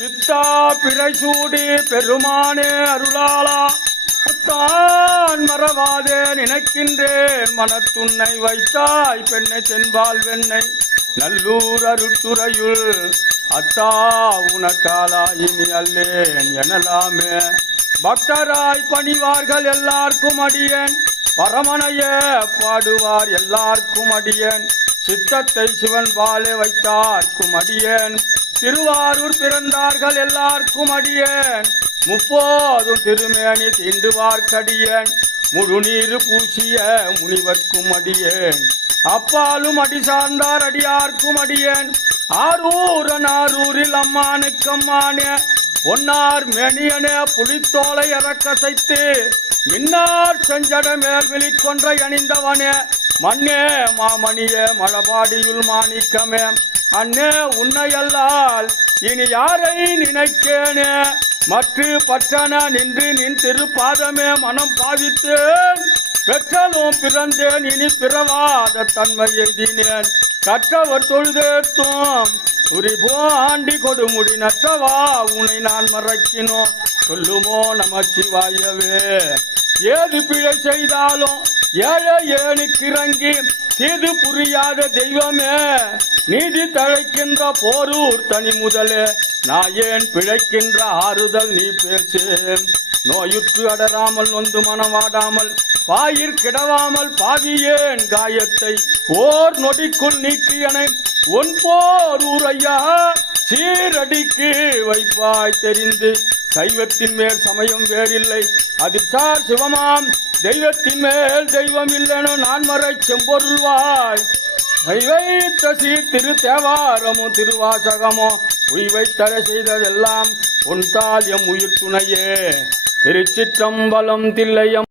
பித்தா பிறைசூடி பெருமானே அருளாளா தான் மறவாதே நினைக்கின்றேன் மனத்துன்னை வைத்தாய் பெண்ணை தென்பால் வெண்ணை நல்லூர் அருட்டுறையுள் அத்தா உனக்காலா இனி அல்லேன் எனலாமே பக்தராய் பணிவார்கள் எல்லாருக்கும் அடியேன் பரமனைய பாடுவார் எல்லாருக்கும் அடியேன் சித்தத்தை சிவன் பாலே வைத்தார்க்கும் அடியேன் திருவாரூர் பிறந்தார்கள் எல்லாருக்கும் அடியேன் முப்போதும் திருமேனி தீண்டுவார்க்கடியேன் முழுநீரு பூசிய முனிவர்க்கும் அடியேன் அப்பாலும் அடி சார்ந்தார் அடியார்க்கும் அடியேன் ஆரூரில் அம்மானுக்கு அம்மானே பொன்னார் மேனியனே புலித்தோலை இறக்கசைத்து மின்னார் செஞ்சட மேல் விழிக்கொன்றை அணிந்தவனே மண்ணே மாமணியே மழபாடியுள் மாணிக்கமே அண்ணே உன்னையல்லால் இனி யாரை நினைக்கேனே மற்ற பற்றன நின்று நின் திருப்பாதமே மனம் பாவித்தேன் பெற்றலும் பிறந்தேன் இனி பிறவாத தன்மை எய்தினேன் கற்றவர் தொழுதேத்தும் உரிபோ ஆண்டி கொடுமுடி நற்றவா உன்னை நான் மறக்கினோ சொல்லுமோ நமச்சிவாயவே ஏது பிழை செய்தாலும் ஏழை ஏனுக்கு இறங்கி தீது புரியாத தெய்வமே நீதி தழைக்கின்ற போரூர் தனி முதலே நான் ஏன் பிழைக்கின்ற ஆறுதல் நீ பேசு நோயுற்று அடராமல் நொந்து மனவாடாமல் பாயிற் கிடவாமல் பாவியேன் காயத்தை ஓர் நொடிக்குள் நீக்கியனை ஒன் போர் ஊரையா சீரடிக்கு வைப்பாய் தெரிந்து சைவத்தின் மேல் சமயம் வேறில்லை அதிர்சார் சிவமாம் தெய்வத்தின் மேல் தெய்வம் இல்லைனோ நான் மறை செம்பொருள்வாய் வைத்த சீர் திரு தேவாரமோ திருவாசகமோ உய்வைத்தர செய்ததெல்லாம் உன் தால் எம் உயிர் துணையே திருச்சிற்றம்பலம் தில்லையம்